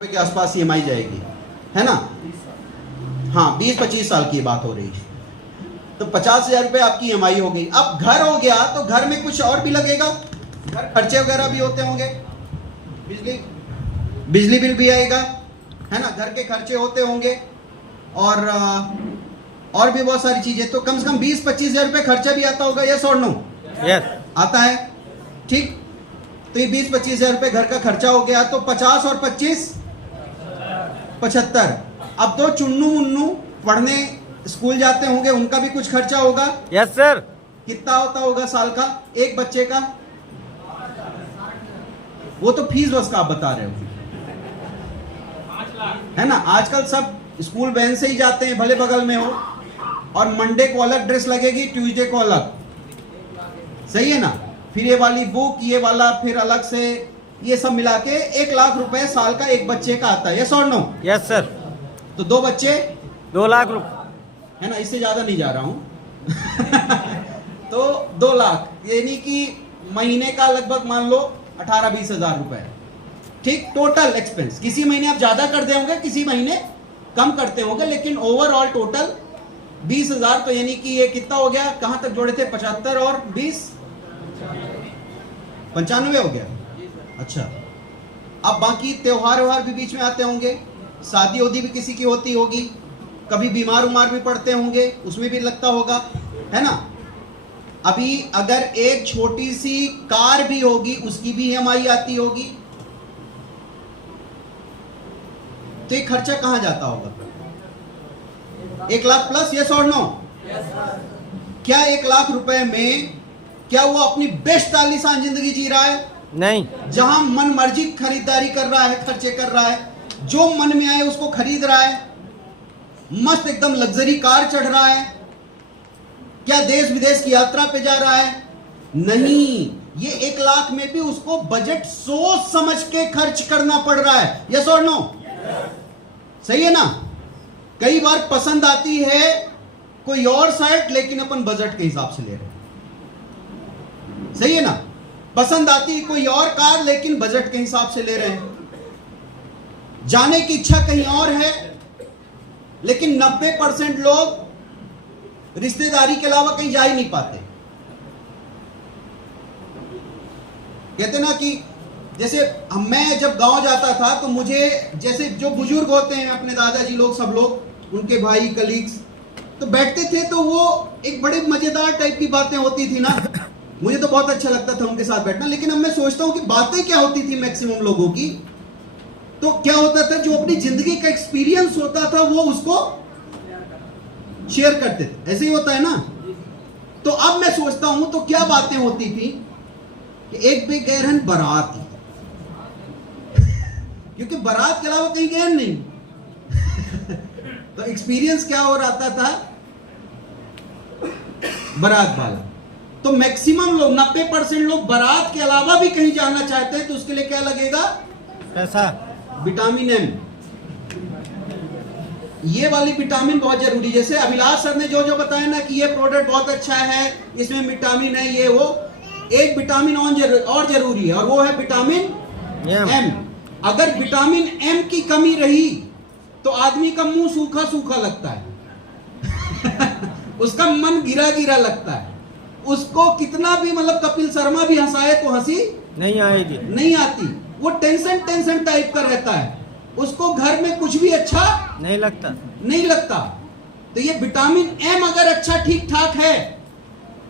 के आसपास ईएमआई जाएगी, है ना। हाँ, 20-25 साल की बात हो रही है, तो 50,000 रुपये आपकी ईएमआई हो गई। अब घर हो गया तो घर में कुछ और भी लगेगा, घर खर्चे वगैरह भी होते होंगे, बिजली बिल भी आएगा, है ना, घर के खर्चे होते होंगे और भी बहुत सारी चीजें। तो कम से कम 20-25,000 रुपये खर्चा भी आता होगा, यस और नो? यस आता है, ठीक। तो ये 20-25,000 रुपये घर का खर्चा हो गया, तो 50 और 25 75। अब तो चुन्नू मुन्नू पढ़ने स्कूल जाते होंगे, उनका भी कुछ खर्चा होगा। Yes sir. कितना होता होगा साल का एक बच्चे का? वो तो फीस बस का आप बता रहे हो, है ना। आजकल सब स्कूल वैन से ही जाते हैं, भले बगल में हो, और मंडे को अलग ड्रेस लगेगी, ट्यूसडे को अलग, सही है ना। फिर ये वाली बुक, ये वाला फिर अलग से, ये सब मिला के 1 लाख रुपए साल का एक बच्चे का आता है, यस और नो? Yes sir. तो 2 बच्चे 2 लाख रुपए, है ना, इससे ज्यादा नहीं जा रहा हूं तो 2 लाख, यानी कि महीने का लगभग मान लो 18-20 हजार रुपए, ठीक, टोटल एक्सपेंस। किसी महीने आप ज्यादा कर दे होंगे, किसी महीने कम करते होंगे, लेकिन ओवरऑल टोटल 20,000। तो यानी कि ये कितना हो गया, कहां तक जोड़े थे? 75 और 20 95 हो गया। अच्छा, अब बाकी त्योहार व्योहार भी बीच में आते होंगे, शादी उदी भी किसी की होती होगी, कभी बीमार उमार भी पड़ते होंगे, उसमें भी लगता होगा, है ना। अभी अगर एक छोटी सी कार भी होगी, उसकी भी ईएमआई आती होगी, तो ये खर्चा कहां जाता होगा? 1 लाख प्लस, यस और नो? क्या 1 लाख रुपए में क्या वो अपनी बेस्ट आलीशान जिंदगी जी रहा है? नहीं। जहां मन मर्जी खरीदारी कर रहा है, खर्चे कर रहा है, जो मन में आए उसको खरीद रहा है, मस्त एकदम लग्जरी कार चढ़ रहा है, क्या देश विदेश की यात्रा पे जा रहा है? नहीं, ये 1 लाख में भी उसको बजट सोच समझ के खर्च करना पड़ रहा है, यस और नो? सही है ना। कई बार पसंद आती है कोई और साइट, लेकिन अपन बजट के हिसाब से ले रहे हैं, सही है ना। पसंद आती है कोई और कार, लेकिन बजट के हिसाब से ले रहे हैं। जाने की इच्छा कहीं और है, लेकिन 90% लोग रिश्तेदारी के अलावा कहीं जा ही नहीं पाते। कहते ना कि जैसे मैं जब गांव जाता था, तो मुझे जैसे जो बुजुर्ग होते हैं, अपने दादाजी लोग, सब लोग, उनके भाई कलीग्स, तो बैठते थे, तो वो एक बड़े मजेदार टाइप की बातें होती थी ना, मुझे तो बहुत अच्छा लगता था उनके साथ बैठना। लेकिन अब मैं सोचता हूं कि बातें क्या होती थी मैक्सिमम लोगों की, तो क्या होता था, जो अपनी जिंदगी का एक्सपीरियंस होता था वो उसको शेयर करते थे, ऐसे ही होता है ना। तो अब मैं सोचता हूं तो क्या बातें होती थी कि एक बेगैरहन बारात थी, क्योंकि बारात के अलावा कहीं गए नहीं तो एक्सपीरियंस क्या हो रहा था, बारात वाला। तो मैक्सिमम लोग, 90% लोग बारात के अलावा भी कहीं जाना चाहते हैं, तो उसके लिए क्या लगेगा? पैसा, विटामिन एम। ये वाली विटामिन बहुत जरूरी। जैसे अभिलाष सर ने जो जो बताया ना कि ये प्रोडक्ट बहुत अच्छा है, इसमें विटामिन है, ये वो, एक विटामिन और जरूरी है, और वो है विटामिन एम। अगर विटामिन एम की कमी रही तो आदमी का मुंह सूखा सूखा लगता है उसका मन गिरा गिरा लगता है, उसको कितना भी मतलब कपिल शर्मा भी हंसाए तो हंसी नहीं आएगी, नहीं आती, वो टेंशन टाइप का रहता है, उसको घर में कुछ भी अच्छा नहीं लगता। तो ये विटामिन एम अगर अच्छा ठीक ठाक है,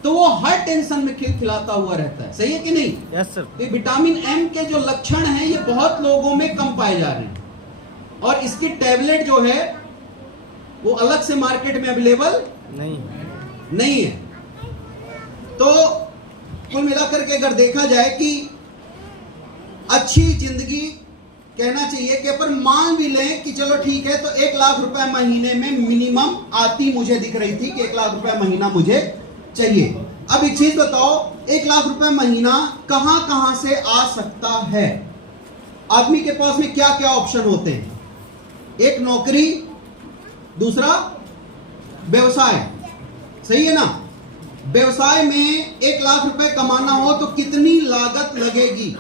तो वो हर टेंशन में खिलखिलाता हुआ रहता है, सही है कि नहीं? Yes sir. तो विटामिन एम के जो लक्षण हैं, ये बहुत लोगों में कम पाए जा रहे हैं, और इसकी टैबलेट जो है वो अलग से मार्केट में अवेलेबल नहीं है। तो कुल मिलाकर के अगर देखा जाए कि अच्छी जिंदगी कहना चाहिए कि अपन मान भी लें कि चलो ठीक है, तो 1 लाख रुपए महीने में मिनिमम आती मुझे दिख रही थी कि 1 लाख रुपए महीना मुझे चाहिए। अब एक चीज बताओ, 1 लाख रुपए महीना कहां कहां से आ सकता है? आदमी के पास में क्या क्या ऑप्शन होते हैं? एक नौकरी, दूसरा व्यवसाय, सही है ना। व्यवसाय में 1 लाख रुपए कमाना हो तो कितनी लागत लगेगी?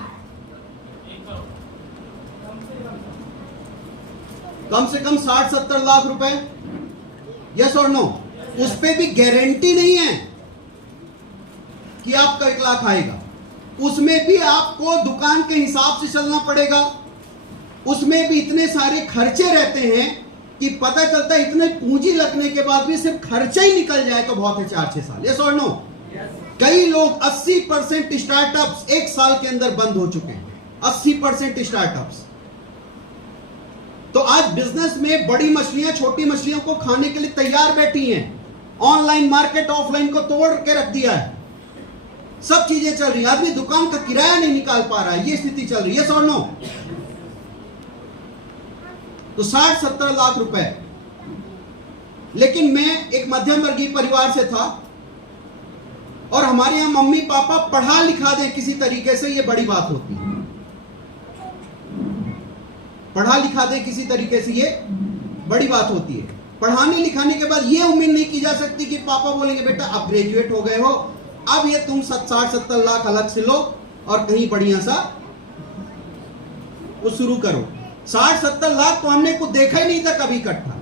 कम से कम 60-70 लाख रुपए, यस और नो। उस पे भी गारंटी नहीं है कि आपका 1 लाख आएगा। उसमें भी आपको दुकान के हिसाब से चलना पड़ेगा। उसमें भी इतने सारे खर्चे रहते हैं कि पता चलता है इतने पूंजी लगने के बाद भी सिर्फ खर्चा ही निकल जाए तो बहुत है 4-6 साल, यस और नो। कई लोग 80% स्टार्टअप्स 1 साल के अंदर बंद हो चुके हैं, 80% स्टार्टअप्स। तो आज बिजनेस में बड़ी मछलियां छोटी मछलियों को खाने के लिए तैयार बैठी हैं। ऑनलाइन मार्केट ऑफलाइन को तोड़ के रख दिया है, सब चीजें चल रही है। आदमी दुकान का किराया नहीं निकाल पा रहा है, ये स्थिति चल रही है, यस और नो। तो 60-70 लाख रुपए। लेकिन मैं एक मध्यम वर्गीय परिवार से था और हमारे यहां मम्मी पापा पढ़ा लिखा दें किसी तरीके से, यह बड़ी बात होती है। पढ़ा लिखा दें किसी तरीके से, यह बड़ी बात होती है। पढ़ाने लिखाने के बाद यह उम्मीद नहीं की जा सकती कि पापा बोलेंगे बेटा अब ग्रेजुएट हो गए हो, अब ये तुम 60-70 लाख अलग से लो और कहीं बढ़िया सा वो शुरू करो। 60-70 लाख तो हमने कुछ देखा ही नहीं था कभी इकट्ठा।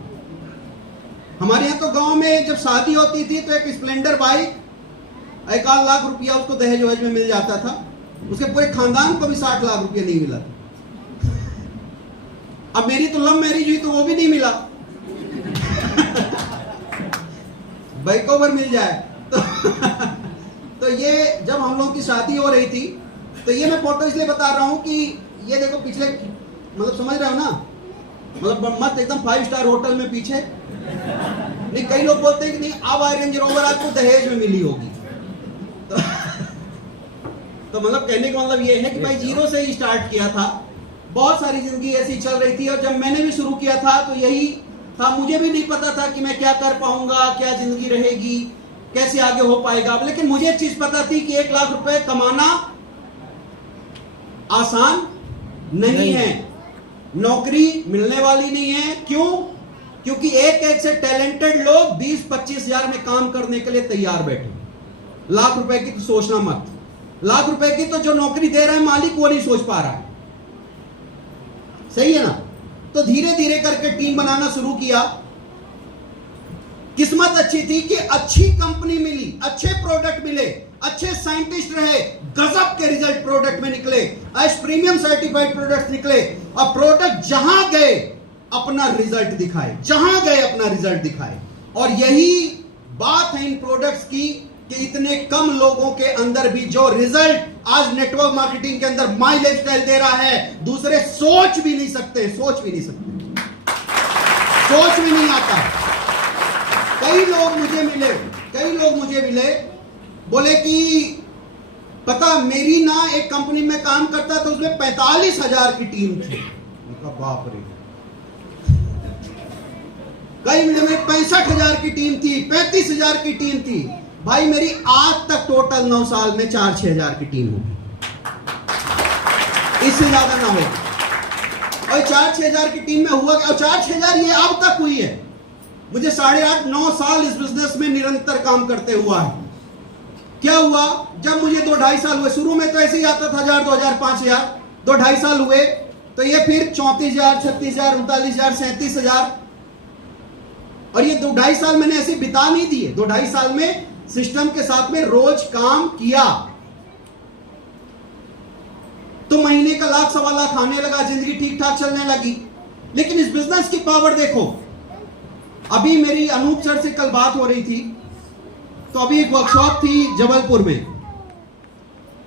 हमारे यहाँ तो गांव में जब शादी होती थी तो एक स्प्लेंडर बाइक 1 लाख रुपया उसको दहेज वहेज में मिल जाता था। उसके पूरे खानदान को भी 60 लाख रुपया नहीं मिला था। अब मेरी तो लव मैरिज हुई तो वो भी नहीं मिला। बाइक ओवर मिल जाए तो ये जब हम लोगों की शादी हो रही थी तो ये मैं फोटो इसलिए बता रहा हूं कि ये देखो पिछले, मतलब समझ रहे हो ना, मतलब मत एकदम 5 स्टार होटल में पीछे नहीं। कई लोग बोलते हैं कि नहीं अब आए रेंज रोवर आपको दहेज में मिली होगी। तो मतलब कहने का मतलब ये है कि भाई जीरो से ही स्टार्ट किया था। बहुत सारी जिंदगी ऐसी चल रही थी और जब मैंने भी शुरू किया था तो यही था। मुझे भी नहीं पता था कि मैं क्या कर पाऊंगा, क्या जिंदगी रहेगी, कैसे आगे हो पाएगा। लेकिन मुझे एक चीज पता थी कि 1 लाख रुपए कमाना आसान नहीं है, नौकरी मिलने वाली नहीं है। क्यों? क्योंकि एक से टैलेंटेड लोग 20-25 हजार में काम करने के लिए तैयार बैठे। लाख रुपए की तो सोचना मत। लाख रुपए की तो जो नौकरी दे रहा है मालिक वो नहीं सोच पा रहा है, सही है ना। तो धीरे धीरे करके टीम बनाना शुरू किया। किस्मत अच्छी थी कि अच्छी कंपनी मिली, अच्छे प्रोडक्ट मिले, अच्छे साइंटिस्ट रहे, गजब के रिजल्ट प्रोडक्ट में निकले, आज प्रीमियम सर्टिफाइड प्रोडक्ट निकले। और प्रोडक्ट जहां गए अपना रिजल्ट दिखाए, जहां गए अपना रिजल्ट दिखाए। और यही बात है इन प्रोडक्ट्स की कि इतने कम लोगों के अंदर भी जो रिजल्ट आज नेटवर्क मार्केटिंग के अंदर माई लाइफस्टाइल दे रहा है, दूसरे सोच भी नहीं सकते, सोच भी नहीं आता। कई लोग मुझे मिले, बोले कि पता मेरी ना एक कंपनी में काम करता था, उसमें 45,000 की टीम थी। बाप रे। कई मिले में 65,000 की टीम थी, 35,000 की टीम थी। भाई मेरी आज तक टोटल 9 साल में 4-6 हजार की टीम होगी, इससे ज्यादा ना हो। और 4-6 हजार की टीम में हुआ क्या? और 4-6 हजार ये अब तक हुई है। मुझे 8.5-9 साल इस बिजनेस में निरंतर काम करते हुआ है। क्या हुआ? जब मुझे 2-2.5 साल हुए, शुरू में तो ऐसे ही आता था 1,000, 2,000, 5,000, 2-2.5 साल हुए तो ये फिर 34,000, 36,000, 39,000, 37,000। और ये 2-2.5 साल मैंने ऐसे बिता नहीं दिए। 2-2.5 साल में सिस्टम के साथ में रोज काम किया तो महीने का 1-1.25 लाख आने लगा, जिंदगी ठीक ठाक चलने लगी। लेकिन इस बिजनेस की पावर देखो। अभी मेरी अनूप सर से कल बात हो रही थी, तो अभी एक वर्कशॉप थी जबलपुर में,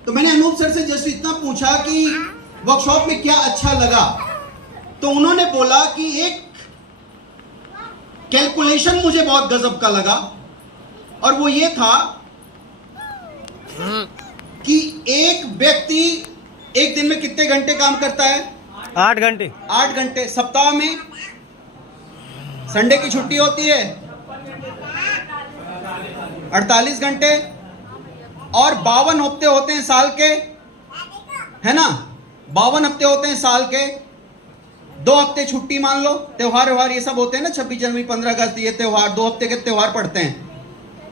तो मैंने अनूप सर से जस्ट इतना पूछा कि वर्कशॉप में क्या अच्छा लगा, तो उन्होंने बोला कि एक कैलकुलेशन मुझे बहुत गजब का लगा, और वो ये था कि एक व्यक्ति एक दिन में कितने घंटे काम करता है? 8 घंटे। 8 घंटे। सप्ताह में संडे की छुट्टी होती है 48 घंटे, और 52 हफ्ते होते हैं साल के, है ना। 52 हफ्ते होते हैं साल के। 2 हफ्ते छुट्टी मान लो, त्योहार ये सब होते हैं ना, 26 जनवरी, 15 अगस्त, ये त्योहार, 2 हफ्ते के त्योहार पड़ते हैं,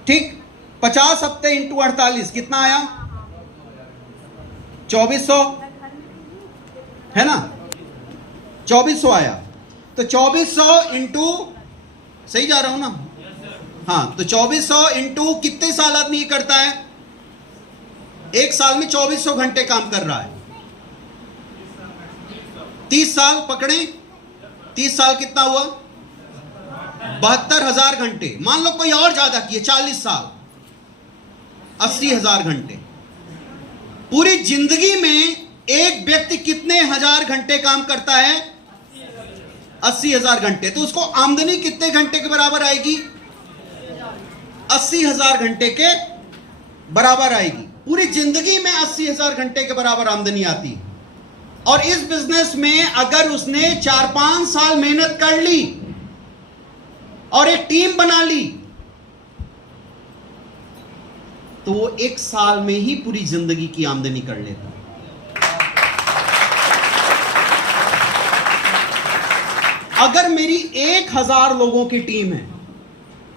ठीक। 50 हफ्ते इंटू 48 कितना आया? 2400, है ना, 2400 आया। तो 2400 इंटू, सही जा रहा हूं ना? हाँ, तो 2400 इंटू कितने साल आदमी ये करता है? एक साल में 2400 घंटे काम कर रहा है। 30 साल पकड़े, 30 साल कितना हुआ? 72,000 घंटे। मान लो कोई और ज्यादा किए, 40 साल, 80,000 घंटे। पूरी जिंदगी में एक व्यक्ति कितने हजार घंटे काम करता है? 80,000 घंटे। तो उसको आमदनी कितने घंटे के बराबर आएगी? 80,000 घंटे के बराबर आएगी। पूरी जिंदगी में 80,000 घंटे के बराबर आमदनी आती है। और इस बिजनेस में अगर उसने 4-5 साल मेहनत कर ली और एक टीम बना ली, तो वो एक साल में ही पूरी जिंदगी की आमदनी कर लेता। अगर मेरी 1000 लोगों की टीम है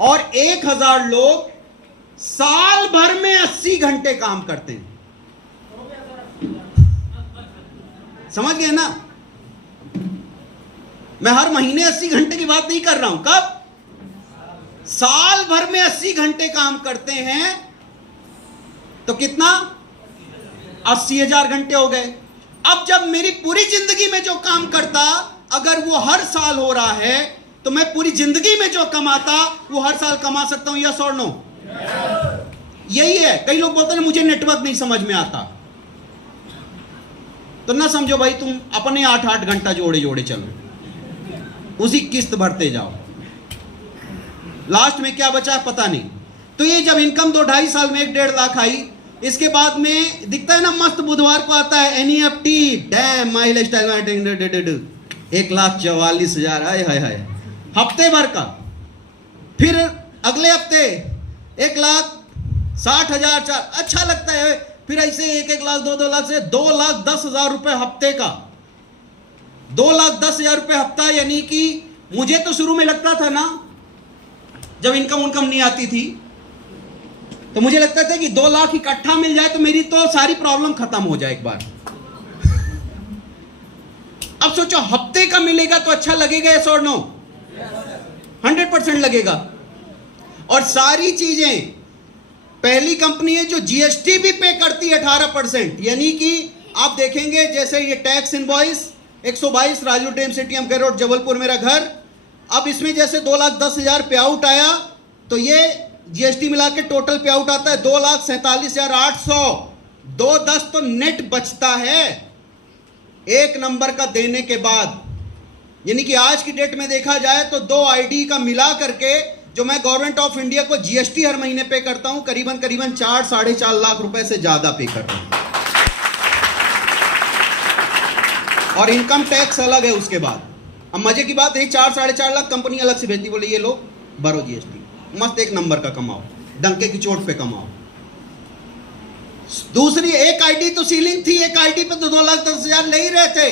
और 1000 लोग साल भर में 80 घंटे काम करते हैं, समझ गए ना? मैं हर महीने 80 घंटे की बात नहीं कर रहा हूं। कब? साल भर में 80 घंटे काम करते हैं, तो कितना? 80,000 घंटे हो गए। अब जब मेरी पूरी जिंदगी में जो काम करता, अगर वो हर साल हो रहा है, तो मैं पूरी जिंदगी में जो कमाता वो हर साल कमा सकता हूं, यस और नो? यही है। कई लोग बोलते हैं मुझे नेटवर्क नहीं समझ में आता। तो ना समझो भाई, तुम अपने 8-8 घंटा जोड़े जोड़े चलो, उसी किस्त भरते जाओ, लास्ट में क्या बचा पता नहीं। तो ये जब इनकम 2-2.5 साल में 1-1.5 लाख आई, इसके बाद में दिखता है ना मस्त, बुधवार को आता है NEFT, dam my life style 1,44,000, हाय हाय हाय, हफ्ते भर का। फिर अगले हफ्ते 1,60,000, अच्छा लगता है। फिर ऐसे 1-1 लाख 2-2 लाख से 2,10,000 रुपए हफ्ते का। 2,10,000 रुपए हफ्ता, यानी कि मुझे तो शुरू में लगता था ना, जब इनकम नहीं आती थी, तो मुझे लगता था कि 2 लाख इकट्ठा मिल जाए तो मेरी तो सारी प्रॉब्लम खत्म हो जाए एक बार। अब सोचो हफ्ते का मिलेगा तो अच्छा लगेगा, यस और नो? 100% लगेगा। और सारी चीजें, पहली कंपनी है जो GST भी पे करती है 18%, यानी कि आप देखेंगे जैसे ये tax invoice 122 Raju dam city M K road Jabalpur मेरा घर। अब इसमें जैसे 2,10,000 पे आउट आया, तो ये GST मिला के टोटल पे आउट आता है 2,47,800। 2,10 तो नेट बचता है एक नंबर का देने के बाद। यानी कि आज की डेट में देखा जाए तो 2 ID का मिला करके जो मैं गवर्नमेंट ऑफ इंडिया को GST हर महीने पे करता हूं, करीबन 4-4.5 लाख रुपए से ज्यादा पे कर रहा हूं। और इनकम टैक्स अलग है उसके बाद। अब मजे की बात है, 4-4.5 लाख कंपनी अलग से भेजती, बोले ये लो भरो GST, मस्त एक नंबर का कमाओ, डंके की चोट पे कमाओ। दूसरी एक ID तो सीलिंग थी, एक ID पे तो 2,10,000 ले ही रहे थे।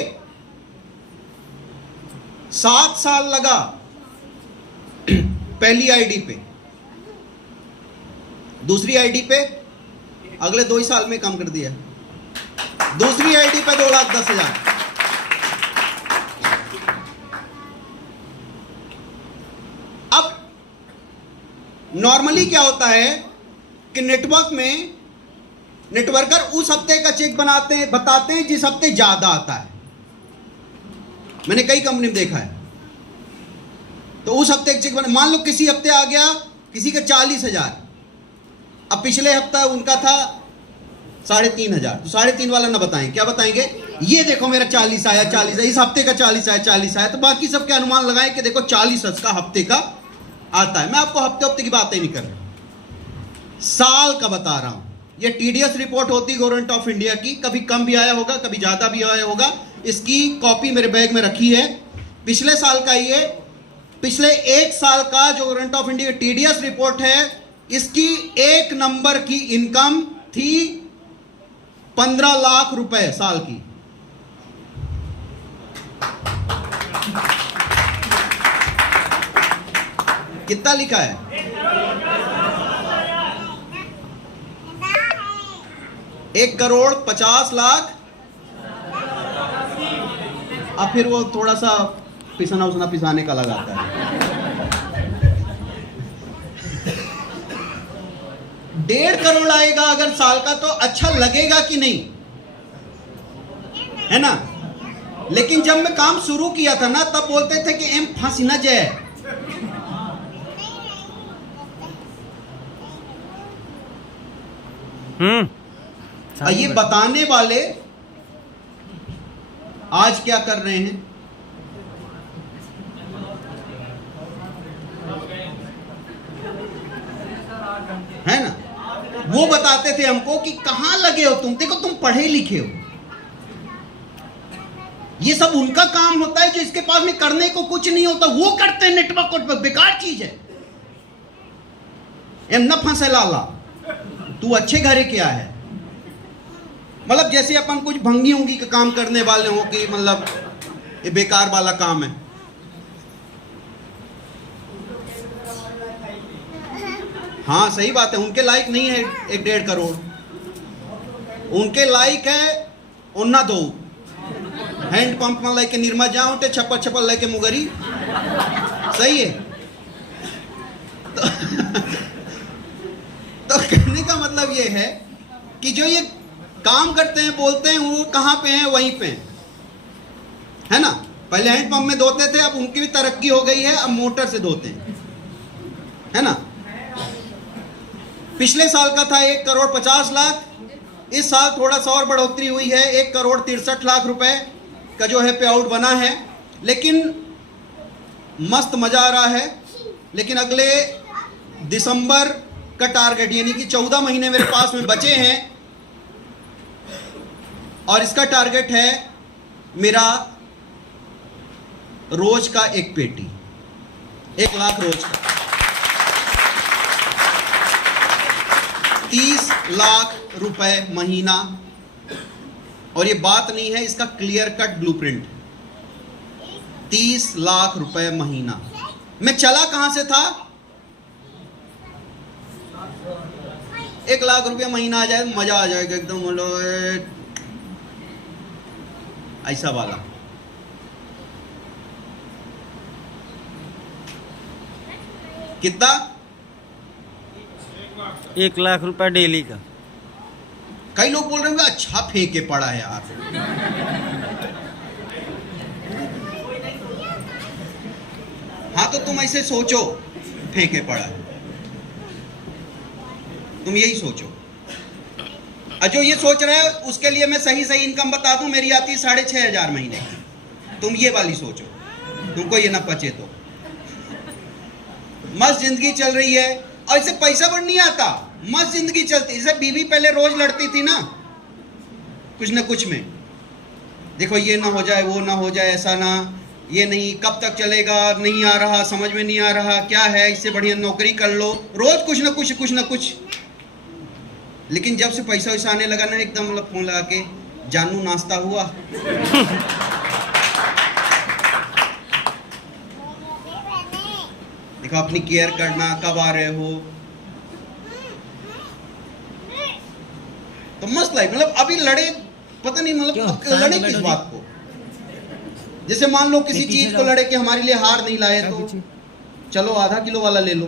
7 साल लगा पहली ID पे, दूसरी ID पे अगले 2 ही साल में कम कर दिया, दूसरी ID पे 2,10,000। अब नॉर्मली क्या होता है कि नेटवर्क में नेटवर्कर उस हफ्ते का चेक बताते हैं जिस हफ्ते ज्यादा आता है। मैंने कई कंपनी में देखा है, तो उस हफ्ते का चेक मान लो किसी हफ्ते आ गया किसी का 40,000, अब पिछले हफ्ता उनका था 3,500, तो 3.5 वाला ना बताएं, क्या बताएंगे? ये देखो मेरा 40 आया, 40 इस हफ्ते का 40 आया, 40 आया, तो बाकी सबके अनुमान लगाएं कि देखो 40 का हफ्ते का आता है। मैं आपको हफ्ते की बातें नहीं कर रहा, साल का बता रहा हूं। ये TDS रिपोर्ट होती गवर्नमेंट ऑफ इंडिया की, कभी कम भी आया होगा, कभी ज्यादा भी आया होगा। इसकी कॉपी मेरे बैग में रखी है। पिछले साल का ये, पिछले 1 साल का जो गवर्नमेंट ऑफ इंडिया की TDS रिपोर्ट है, इसकी 1 नंबर की इनकम थी 15 लाख रुपए साल की। कितना लिखा है? 1,50,00,000। अब फिर वो थोड़ा सा पिसना उसना पिसाने का लगाता है। 1.5 करोड़ आएगा अगर साल का, तो अच्छा लगेगा कि नहीं, है ना? लेकिन जब मैं काम शुरू किया था ना, तब बोलते थे कि एम फांसी न जाए। ये बताने वाले आज क्या कर रहे हैं? है ना? वो बताते थे हमको कि कहां लगे हो तुम, देखो तुम पढ़े लिखे हो। ये सब उनका काम होता है जो इसके पास में करने को कुछ नहीं होता, वो करते हैं नेटवर्क। बेकार चीज है। एम न फंसे लाला, तू अच्छे घरे क्या है? मतलब जैसे अपन कुछ भंगी उंगी का काम करने वाले हो कि मतलब ये बेकार वाला काम है। हाँ सही बात है, उनके लायक नहीं है 1.5 करोड़। उनके लायक है उन्ना दो हैंड पंप में लेके निर्मा जाओ टे छप्पर छप्पर लेके मुगरी। सही है। तो कहने का मतलब ये है कि जो ये काम करते हैं, बोलते हैं, वो कहां पे हैं? वहीं पे है ना? पहले हैंड पंप में धोते थे, अब उनकी भी तरक्की हो गई है, अब मोटर से धोते हैं, है ना? पिछले साल का था 1,50,00,000। इस साल थोड़ा सा और बढ़ोतरी हुई है, 1,63,00,000 रुपए का जो है पे आउट बना है। लेकिन मस्त मजा आ रहा है। लेकिन अगले दिसंबर का टारगेट, यानी कि 14 महीने मेरे पास में बचे हैं, और इसका टारगेट है मेरा रोज का 1 पेटी, 1 लाख रोज का, 30 लाख रुपए महीना। और ये बात नहीं है, इसका क्लियर कट ब्लूप्रिंट, 30 लाख रुपए महीना। मैं चला कहां से था? 1 लाख रुपया महीना आ जाए, मजा आ जाएगा एकदम, ऐसा वाला। कितना? 1 लाख रुपए डेली का। कई लोग बोल रहे होंगे अच्छा फेंके पड़ा है यार। हाँ तो तुम ऐसे सोचो, फेंके पड़ा है, तुम यही सोचो। जो ये सोच रहे हो उसके लिए मैं सही सही इनकम बता दूं, मेरी आती है 6,500 महीने की। तुम ये वाली सोचो, तुमको ये ना पचे तो। मस्त जिंदगी चल रही है, और इससे पैसा बढ़ नहीं आता, मस्त जिंदगी चलती। जैसे बीवी पहले रोज लड़ती थी ना कुछ ना कुछ में, देखो ये ना हो जाए, वो ना हो जाए, ऐसा ना, ये नहीं, कब तक चलेगा, नहीं आ रहा, समझ में नहीं आ रहा, क्या है, इससे बढ़िया नौकरी कर लो, रोज कुछ ना कुछ। लेकिन जब से पैसा वैसा आने लगा ना, एकदम मतलब फोन लगा के, जानू नाश्ता हुआ? देखो अपनी केयर करना, कब आ रहे हो, तो मस्त लाइफ। मतलब अभी लड़े, पता नहीं मतलब लड़े किस बात को। जैसे मान लो किसी चीज को लड़े कि हमारे लिए हार नहीं लाए, तो चलो आधा किलो वाला ले लो।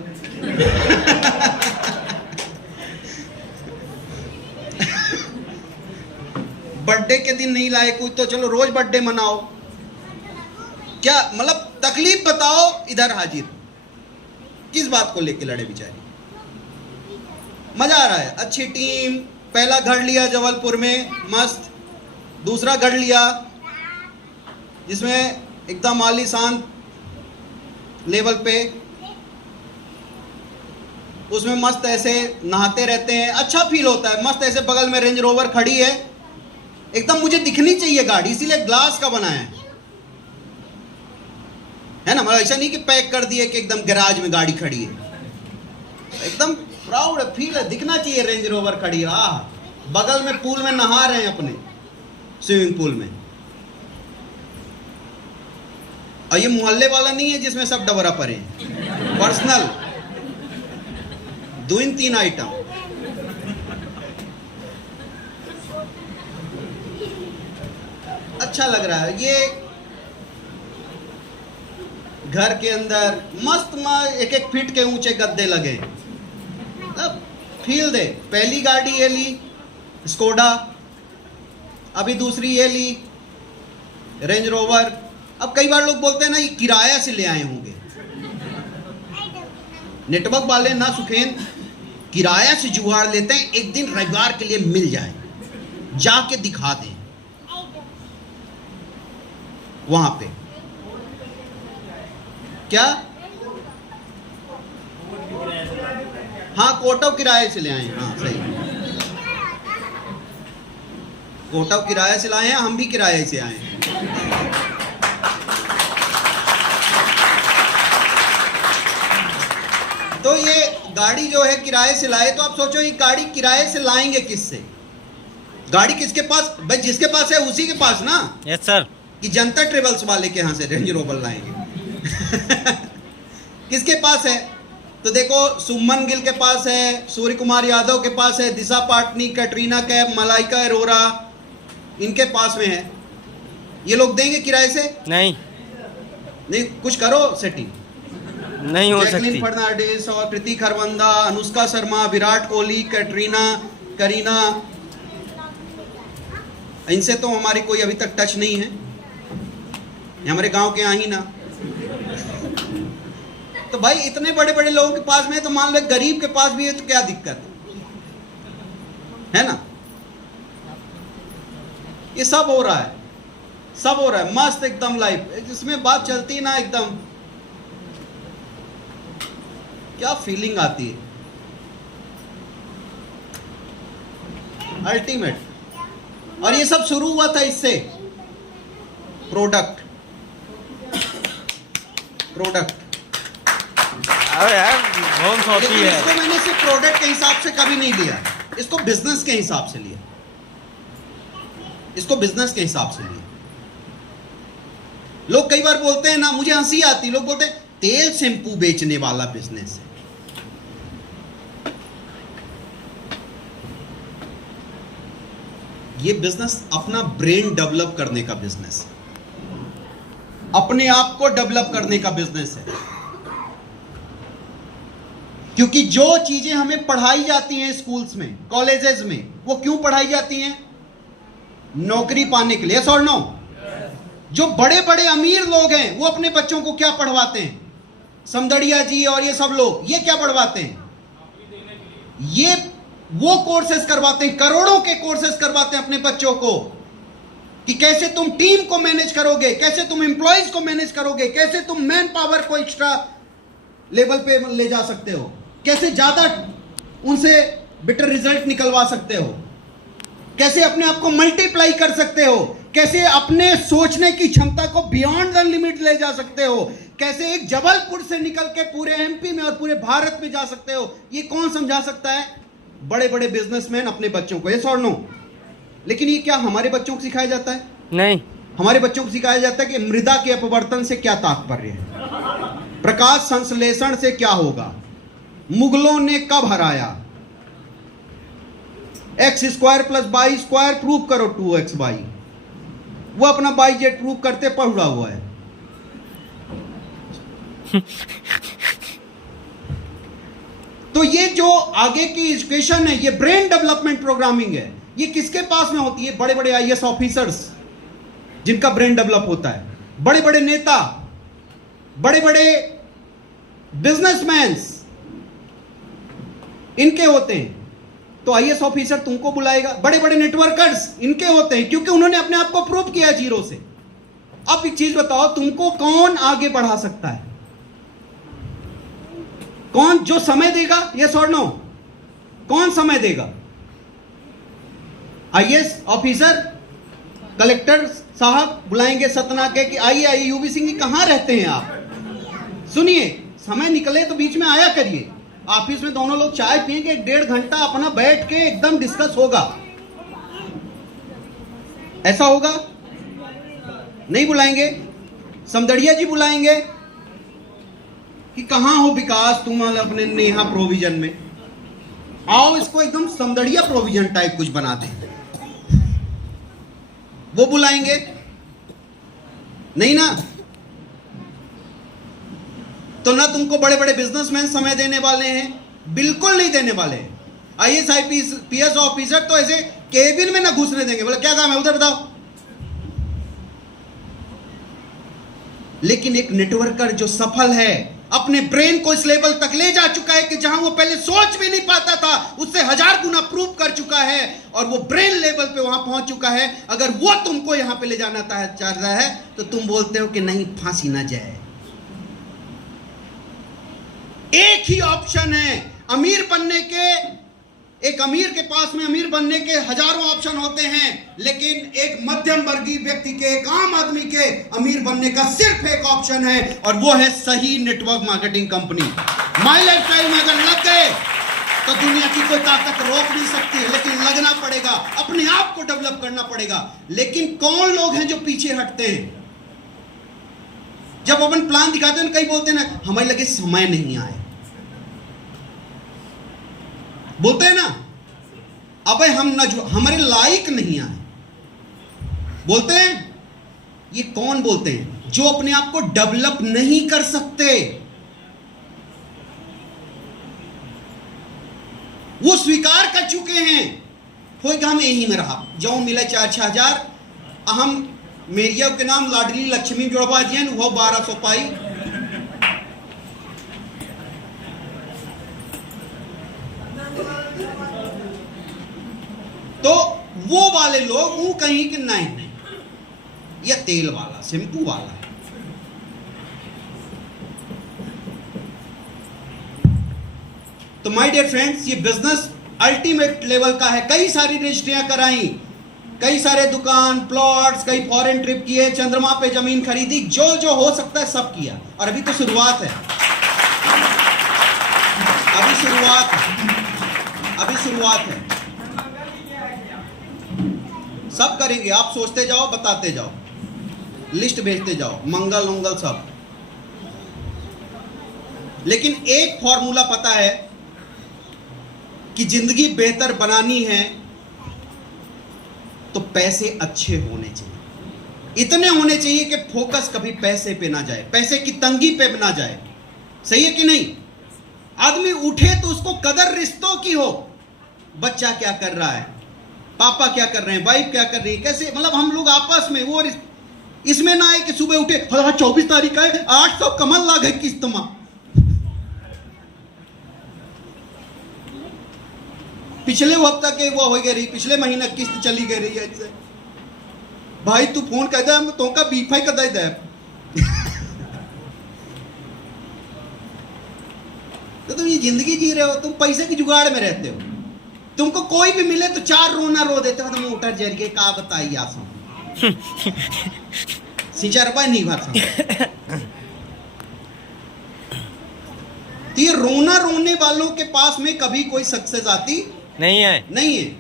बर्थडे के दिन नहीं लाए कुछ, तो चलो रोज बर्थडे मनाओ। क्या मतलब तकलीफ बताओ, इधर हाजिर। किस बात को लेके लड़े बेचारी? मजा आ रहा है, अच्छी टीम। पहला घर लिया जबलपुर में, मस्त। दूसरा घर लिया जिसमें एकदम आलीशान लेवल पे, उसमें मस्त ऐसे नहाते रहते हैं, अच्छा फील होता है। मस्त ऐसे बगल में रेंज रोवर खड़ी है, एकदम मुझे दिखनी चाहिए गाड़ी, इसीलिए ग्लास का बनाया है ना। मतलब ऐसा नहीं कि पैक कर दिए कि एकदम गैराज में गाड़ी खड़ी है, एकदम प्राउड फील है, दिखना चाहिए रेंज रोवर खड़ी है। बगल में पूल में नहा रहे हैं अपने स्विमिंग पूल में। और ये मोहल्ले वाला नहीं है जिसमें सब डबरा पड़े, पर्सनल 2-3 आइटम। अच्छा लग रहा है। ये घर के अंदर मस्त एक एक फीट के ऊंचे गद्दे लगे, अब फील दे। पहली गाड़ी ये ली स्कोडा, अभी दूसरी ये ली रेंज रोवर। अब कई बार लोग बोलते हैं ना ये किराया से ले आए होंगे। नेटवर्क वाले ना सुखेन किराया से जुगाड़ लेते हैं, एक दिन रविवार के लिए मिल जाए, जाके दिखा दें वहां पे। क्या? हाँ, कोटा किराए से ले आए। हाँ सही, कोटा किराए से लाए हैं, हम भी किराए से आए हैं। तो ये गाड़ी जो है किराए से लाए, तो आप सोचो ये गाड़ी किराए से लाएंगे किससे? गाड़ी किसके पास? भाई जिसके पास है उसी के पास ना। Yes sir. कि जनता ट्रेवल्स वाले के यहाँ से रेंज रोवर लाएंगे। किसके पास है? तो देखो सुमन गिल के पास है, सूर्य कुमार यादव के पास है, दिशा पाटनी, कैटरीना कैफ, मलाइका अरोरा, इनके पास में है। ये लोग देंगे किराए से? नहीं, नहीं, कुछ करो सेटिंग। नहीं हो जैकलिन सकती। फर्नांडिस और प्रीति खरवंदा, अनुष्का शर्मा, विराट कोहली, कैटरीना, करीना, इनसे तो हमारी कोई अभी तक टच नहीं है। ये हमारे गांव के यहाँ ही ना। तो भाई इतने बड़े बड़े लोगों के पास में, तो मान लो गरीब के पास भी है तो क्या दिक्कत है ना? ये सब हो रहा है, सब हो रहा है मस्त एकदम लाइफ, जिसमें बात चलती ना एकदम क्या फीलिंग आती है, अल्टीमेट। और ये सब शुरू हुआ था इससे, प्रोडक्ट। अरे यार बहुत होती लेकिन है। इसको मैंने सिर्फ प्रोडक्ट के हिसाब से कभी नहीं लिया, इसको बिजनेस के हिसाब से लिया, इसको बिजनेस के हिसाब से लिया। लोग कई बार बोलते हैं ना, मुझे हंसी आती, लोग बोलते हैं तेल शैम्पू बेचने वाला बिजनेस है। ये बिजनेस अपना ब्रेन डेवलप करने का बिजनेस है, अपने आप को डेवलप करने का बिजनेस है। क्योंकि जो चीजें हमें पढ़ाई जाती हैं स्कूल्स में, कॉलेजेस में, वो क्यों पढ़ाई जाती हैं? नौकरी पाने के लिए। यस और नो? जो बड़े बड़े अमीर लोग हैं वो अपने बच्चों को क्या पढ़वाते हैं? समदड़िया जी और ये सब लोग, ये क्या पढ़वाते हैं? ये वो कोर्सेस करवाते हैं, करोड़ों के कोर्सेस करवाते हैं अपने बच्चों को, कि कैसे तुम टीम को मैनेज करोगे, कैसे तुम एम्प्लॉइज को मैनेज करोगे, कैसे तुम मैन पावर को एक्स्ट्रा लेवल पे ले जा सकते हो, कैसे ज्यादा उनसे बेटर रिजल्ट निकलवा सकते हो, कैसे अपने आप को मल्टीप्लाई कर सकते हो, कैसे अपने सोचने की क्षमता को बियॉन्ड द लिमिट ले जा सकते हो, कैसे एक जबलपुर से निकल के पूरे एमपी में और पूरे भारत में जा सकते हो। ये कौन समझा सकता है? बड़े बड़े बिजनेसमैन अपने बच्चों को। यस और नो? लेकिन ये क्या हमारे बच्चों को सिखाया जाता है? नहीं। हमारे बच्चों को सिखाया जाता है कि मृदा के अपवर्तन से क्या तात्पर्य है, प्रकाश संश्लेषण से क्या होगा, मुगलों ने कब हराया, X square plus Y square prove करो 2x वाई। वो अपना बाई जेट प्रूव करते पढ़ा हुआ है। तो ये जो आगे की एजुकेशन है, ये ब्रेन डेवलपमेंट प्रोग्रामिंग है, ये किसके पास में होती है? बड़े बड़े आईएएस ऑफिसर्स जिनका ब्रेन डेवलप होता है, बड़े बड़े नेता, बड़े बड़े बिजनेसमैन, इनके होते हैं। तो आईएएस ऑफिसर तुमको बुलाएगा, बड़े बड़े नेटवर्कर्स इनके होते हैं, क्योंकि उन्होंने अपने आप को प्रूव किया जीरो से। अब एक चीज बताओ, तुमको कौन आगे बढ़ा सकता है? कौन जो समय देगा? यस और नो? कौन समय देगा? आईएएस ऑफिसर, कलेक्टर साहब बुलाएंगे सतना के कि आइए आइए यूबी सिंह जी कहां रहते हैं आप, सुनिए, समय निकले तो बीच में आया करिए। ऑफिस में दोनों लोग चाय पिएंगे, 1.5 घंटा अपना बैठ के एकदम डिस्कस होगा। ऐसा होगा? नहीं बुलाएंगे। समदड़िया जी बुलाएंगे कि कहां हो विकास तुम अपने नेहा प्रोविजन में, आओ इसको एकदम समदड़िया प्रोविजन टाइप कुछ बना दें। वो बुलाएंगे नहीं ना? तो ना तुमको बड़े बड़े बिजनेसमैन समय देने वाले हैं, बिल्कुल नहीं देने वाले हैं। IAS IPS ऑफिसर तो ऐसे केबिन में ना घुसने देंगे, बोले क्या काम है उधर बताओ। लेकिन एक नेटवर्कर जो सफल है, अपने ब्रेन को इस लेवल तक ले जा चुका है कि जहां वो पहले सोच भी नहीं पाता था, उससे 1000 गुना प्रूव कर चुका है और वो ब्रेन लेवल पे वहां पहुंच चुका है। अगर वो तुमको यहां पे ले जाना चाह रहा है तो तुम बोलते हो कि नहीं, फांसी ना जाए। एक ही ऑप्शन है अमीर बनने के। एक अमीर के पास में अमीर बनने के हजारों ऑप्शन होते हैं, लेकिन एक मध्यम वर्गीय व्यक्ति के, एक आम आदमी के अमीर बनने का सिर्फ एक ऑप्शन है और वो है सही नेटवर्क मार्केटिंग कंपनी। माई लाइफस्टाइल में अगर लग गए तो दुनिया की कोई ताकत रोक नहीं सकती, लेकिन लगना पड़ेगा, अपने आप को डेवलप करना पड़ेगा। लेकिन कौन लोग हैं जो पीछे हटते हैं? जब अपन प्लान दिखाते हैं, कई बोलते हैं ना हमें लगे समय नहीं आए, बोलते हैं ना अबे हम ना जो हमारे लायक नहीं आए, बोलते हैं। ये कौन बोलते हैं? जो अपने आप को डेवलप नहीं कर सकते। वो स्वीकार कर चुके हैं, कोई काम यही में रहा, जो मिला 4-6 हजार, हम मेरिया के नाम लाडली लक्ष्मी जोड़वा दिए, वो 1200 पाई। तो वो वाले लोग वो कहीं कि नहीं, ये तेल वाला, शैम्पू वाला है। तो माय डियर फ्रेंड्स, ये बिजनेस अल्टीमेट लेवल का है। कई सारी रजिस्ट्रियां कराई, कई सारे दुकान, प्लॉट्स, कई फॉरेन ट्रिप किए, चंद्रमा पे जमीन खरीदी, जो जो हो सकता है सब किया। और अभी तो शुरुआत है, अभी शुरुआत है, अभी शुरुआत है। सब करेंगे, आप सोचते जाओ, बताते जाओ, लिस्ट भेजते जाओ, मंगल उंगल सब। लेकिन एक फॉर्मूला पता है कि जिंदगी बेहतर बनानी है तो पैसे अच्छे होने चाहिए, इतने होने चाहिए कि फोकस कभी पैसे पे ना जाए, पैसे की तंगी पे ना जाए। सही है कि नहीं? आदमी उठे तो उसको कदर रिश्तों की हो। बच्चा क्या कर रहा है, पापा क्या कर रहे हैं, वाइफ क्या कर रही है, कैसे, मतलब हम लोग आपस में वो इसमें ना आए कि सुबह उठे 24 तारीख का है, 800 कमल ला गए किस्त में। पिछले हफ्ता के वो हो गई, पिछले महीना किस्त चली गई रही है। भाई तू फोन कर दे, तो का बीफाई कर दे। तो तुम ये जिंदगी जी रहे हो, तुम पैसे की जुगाड़ में रहते हो। तुमको कोई भी मिले तो 4 रोना रो देते हो, तुम मोटर जरिए का बताइए आसम ₹4 नहीं भर। तो ये रोना रोने वालों के पास में कभी कोई सक्सेस आती नहीं है।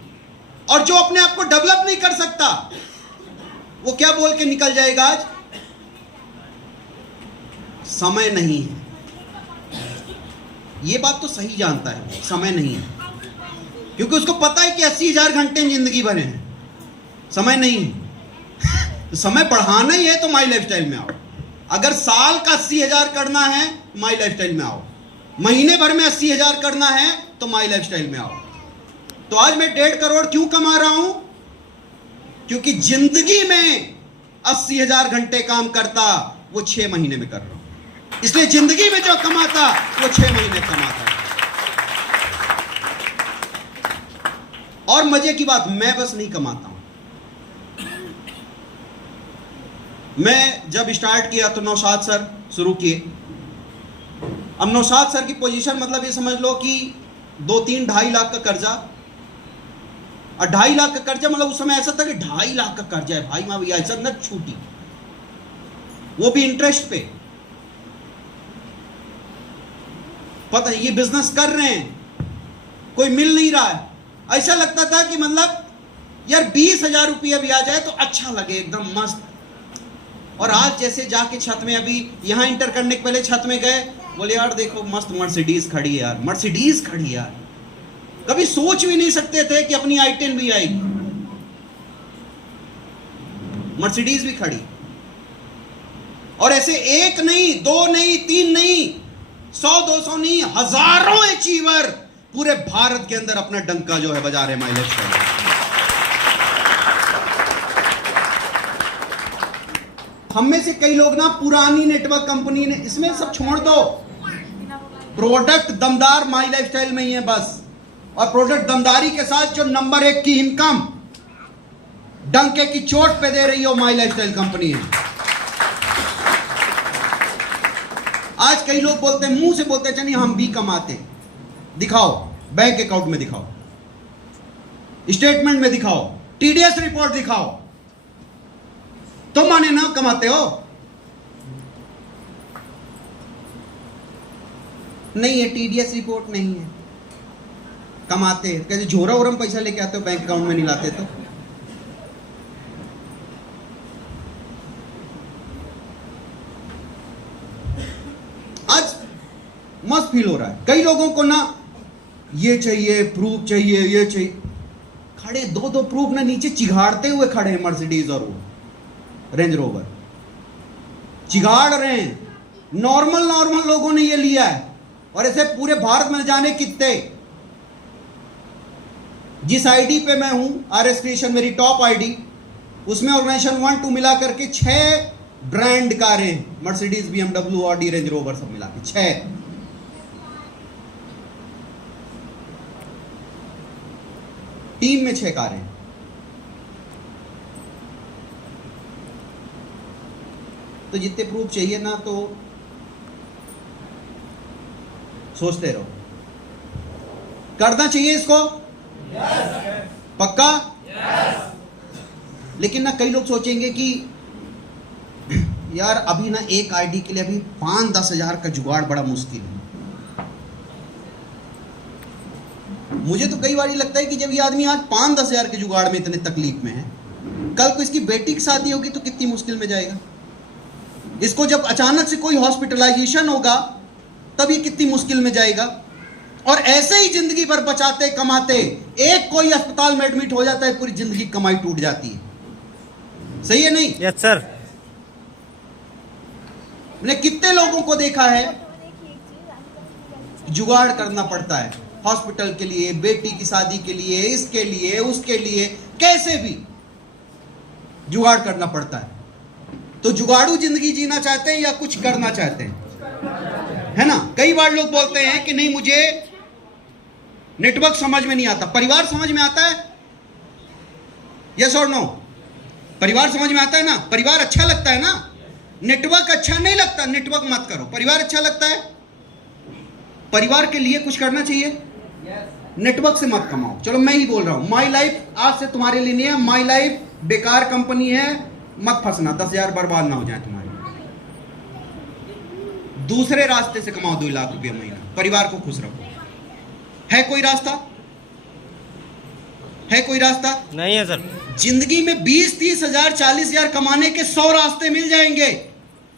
और जो अपने आप को डेवलप नहीं कर सकता, वो क्या बोल के निकल जाएगा आज? समय नहीं है। ये बात तो सही जानता है, समय नहीं है, क्योंकि उसको पता है कि 80,000 घंटे जिंदगी भरे हैं, समय नहीं है। तो समय बढ़ाना ही है तो माई लाइफस्टाइल में आओ। अगर साल का 80,000 करना है माई लाइफस्टाइल में आओ, महीने भर में 80,000 करना है तो माई लाइफस्टाइल में आओ। तो आज मैं 1.5 करोड़ क्यों कमा रहा हूं? क्योंकि जिंदगी में 80,000 घंटे काम करता, वो 6 महीने में कर रहा हूं। इसलिए जिंदगी में जो कमाता वो 6 महीने कमाता। और मजे की बात, मैं बस नहीं कमाता हूं। मैं जब स्टार्ट किया तो नौशाद सर शुरू किए। अब नौशाद सर की पोजीशन मतलब ये समझ लो कि 2-3-2.5 लाख का कर्जा, और 2.5 लाख का कर्जा मतलब उस समय ऐसा था कि 2.5 लाख का कर्जा है भाई, माँ भैया ऐसा न छूटी, वो भी इंटरेस्ट पे। पता है ये बिजनेस कर रहे हैं, कोई मिल नहीं रहा है। ऐसा लगता था कि मतलब यार 20,000 रुपया भी आ जाए तो अच्छा लगे, एकदम मस्त। और आज जैसे जाके छत में, अभी यहां इंटर करने के पहले छत में गए, बोले यार देखो मस्त मर्सिडीज खड़ी है यार, मर्सिडीज खड़ी है यार। कभी सोच भी नहीं सकते थे कि अपनी i10 भी आएगी, मर्सिडीज भी खड़ी। और ऐसे 1 नहीं, 2 नहीं, 3 नहीं, 100-200 नहीं, हजारों अचीवर पूरे भारत के अंदर अपना डंका जो है बजा रहे माई लाइफ स्टाइल। हम में से कई लोग ना पुरानी नेटवर्क कंपनी ने, इसमें सब छोड़ दो, प्रोडक्ट दमदार माई लाइफ स्टाइल में ही है बस। और प्रोडक्ट दमदारी के साथ जो नंबर 1 की इनकम डंके की चोट पे दे रही हो माई लाइफ स्टाइल कंपनी है। आज कई लोग बोलते हैं, मुंह से बोलते हैं चलिए हम भी कमाते, दिखाओ बैंक अकाउंट में, दिखाओ स्टेटमेंट में, दिखाओ टीडीएस रिपोर्ट दिखाओ, तो माने ना कमाते हो। नहीं है, टीडीएस रिपोर्ट नहीं है, कमाते। कैसे झोरा ओरम पैसा लेके आते हो, बैंक अकाउंट में नहीं लाते तो। आज मस्त फील हो रहा है कई लोगों को ना, ये चाहिए प्रूफ चाहिए, ये चाहिए, खड़े 2-2 प्रूफ ना नीचे चिघाड़ते हुए खड़े हैं, मर्सिडीज और वो रेंज रोवर चिघाड़ रहे हैं। नॉर्मल लोगों ने ये लिया है, और ऐसे पूरे भारत में जाने कितने। जिस आईडी पे मैं हूं, आरएस क्रिएशन मेरी टॉप आईडी, उसमें ऑर्गेनाइजेशन 1-2 मिला करके 6 ब्रांड कारें, Mercedes, BMW, Audi, range rover सब मिला के 6। टीम में 6 कारें। तो जितने प्रूफ चाहिए ना, तो सोचते रहो, करना चाहिए इसको। पक्का? लेकिन ना कई लोग सोचेंगे कि यार अभी ना एक आईडी के लिए अभी 5-10 हजार का जुगाड़ बड़ा मुश्किल है। मुझे तो कई बार लगता है कि जब ये आदमी आज 5-10 हजार के जुगाड़ में इतने तकलीफ में है, कल को इसकी बेटी की शादी होगी तो कितनी मुश्किल में जाएगा। इसको जब अचानक से कोई हॉस्पिटलाइजेशन होगा तब ये कितनी मुश्किल में जाएगा। और ऐसे ही जिंदगी भर बचाते कमाते, एक कोई अस्पताल में एडमिट हो जाता है, पूरी जिंदगी कमाई टूट जाती है। सही है नहीं? Yes sir. मैंने कितने लोगों को देखा है, जुगाड़ करना पड़ता है हॉस्पिटल के लिए, बेटी की शादी के लिए, इसके लिए, उसके लिए, कैसे भी जुगाड़ करना पड़ता है। तो जुगाड़ू जिंदगी जीना चाहते हैं या कुछ करना चाहते हैं, है ना? कई बार लोग बोलते हैं कि नहीं मुझे नेटवर्क समझ में नहीं आता, परिवार समझ में आता है। यस और नो? परिवार समझ में आता है ना? परिवार अच्छा लगता है ना? नेटवर्क अच्छा नहीं लगता, नेटवर्क मत करो। परिवार अच्छा लगता है, परिवार के लिए कुछ करना चाहिए। नेटवर्क से मत कमाओ। चलो मैं ही बोल रहा हूं, माई लाइफ आज से तुम्हारे लिए नहीं है। माई लाइफ बेकार कंपनी है, मत फंसना, 10,000 बर्बाद ना हो जाए तुम्हारी। दूसरे रास्ते से कमाओ 2 लाख रुपया महीना, परिवार को खुश रखो। है कोई रास्ता? है कोई रास्ता? नहीं है सर। जिंदगी में 20-30 हजार 40 हजार कमाने के 100 रास्ते मिल जाएंगे,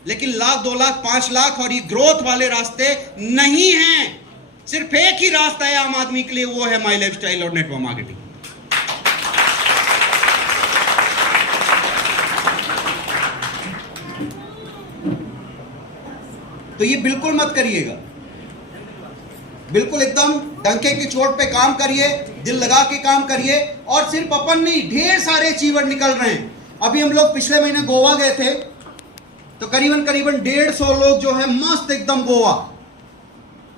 लेकिन लाख 2 लाख 5 लाख और ये ग्रोथ वाले रास्ते नहीं हैं। सिर्फ एक ही रास्ता है आम आदमी के लिए, वो है माई लाइफ स्टाइल और नेटवर्क मार्केटिंग। तो ये बिल्कुल मत करिएगा, बिल्कुल एकदम डंके की चोट पे काम करिए, दिल लगा के काम करिए। और सिर्फ अपन नहीं, ढेर सारे अचीवर निकल रहे हैं। अभी हम लोग पिछले महीने गोवा गए थे, तो करीबन 150 लोग जो है मस्त एकदम गोवा,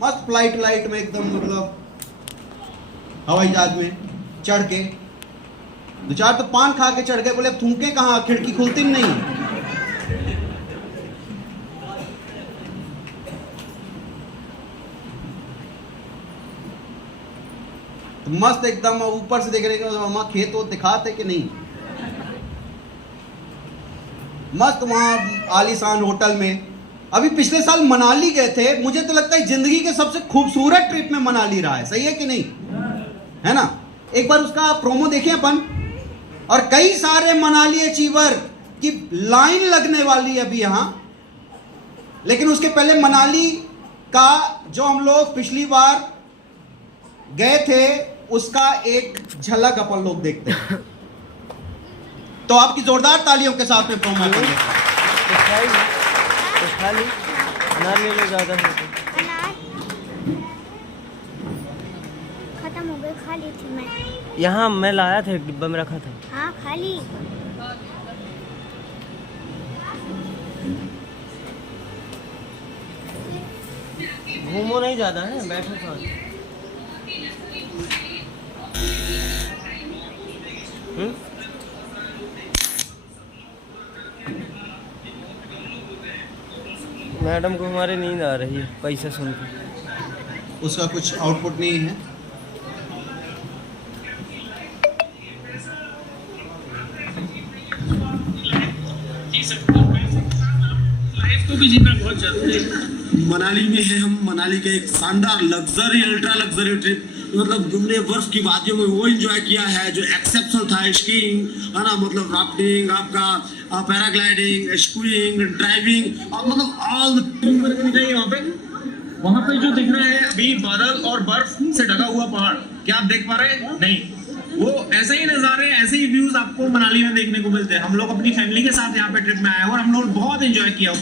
मस्त फ्लाइट में एकदम, मतलब हवाई जहाज में चढ़ के 2-4 तो पान खा के चढ़ गए। बोले थूके कहां, खिड़की खुलती नहीं। तो मस्त एकदम ऊपर से देख रहे कि मामा खेत वो दिखाते कि नहीं, मस्त वहां आलीशान होटल में। अभी पिछले साल मनाली गए थे, मुझे तो लगता है जिंदगी के सबसे खूबसूरत ट्रिप में मनाली रहा है। सही है कि नहीं? है ना? एक बार उसका प्रोमो देखें अपन। और कई सारे मनाली अचीवर की लाइन लगने वाली है अभी यहां, लेकिन उसके पहले मनाली का जो हम लोग पिछली बार गए थे उसका एक झलक अपन लोग देखते हैं। तो आपकी जोरदार तालियों के साथ में प्रोमो करेंगे। अनार ले लो, ज्यादा हो तो। ली थी मैं। यहाँ मैं लाया था, एक डिब्बा में रखा था। हाँ खाली। घूमो नहीं ज्यादा है, बैठो साथ। मैडम को हमारे नींद आ रही है पैसा सुन के। उसका कुछ आउटपुट नहीं है। लाइफ को भी जीना बहुत जरूरी है। मनाली में है हम, मनाली का एक शानदार लग्जरी अल्ट्रा लग्जरी ट्रिप, मतलब हमने वर्ष की वादियों में वो एंजॉय किया है जो एक्सेप्शनल था। स्कीइंग है ना, मतलब राफ्टिंग, आपका पैराग्लाइडिंग, स्कीइंग, ड्राइविंग और मतलब ऑल वहाँ पे जो दिख रहा है अभी बादल और बर्फ से ढका हुआ पहाड़, क्या आप देख पा रहे हैं? नहीं, वो ऐसे ही नज़ारे, ऐसे ही व्यूज आपको मनाली में देखने को मिलते हैं। हम लोग अपनी फैमिली के साथ यहाँ पे ट्रिप में आए हैं और हम लोग बहुत एंजॉय किया।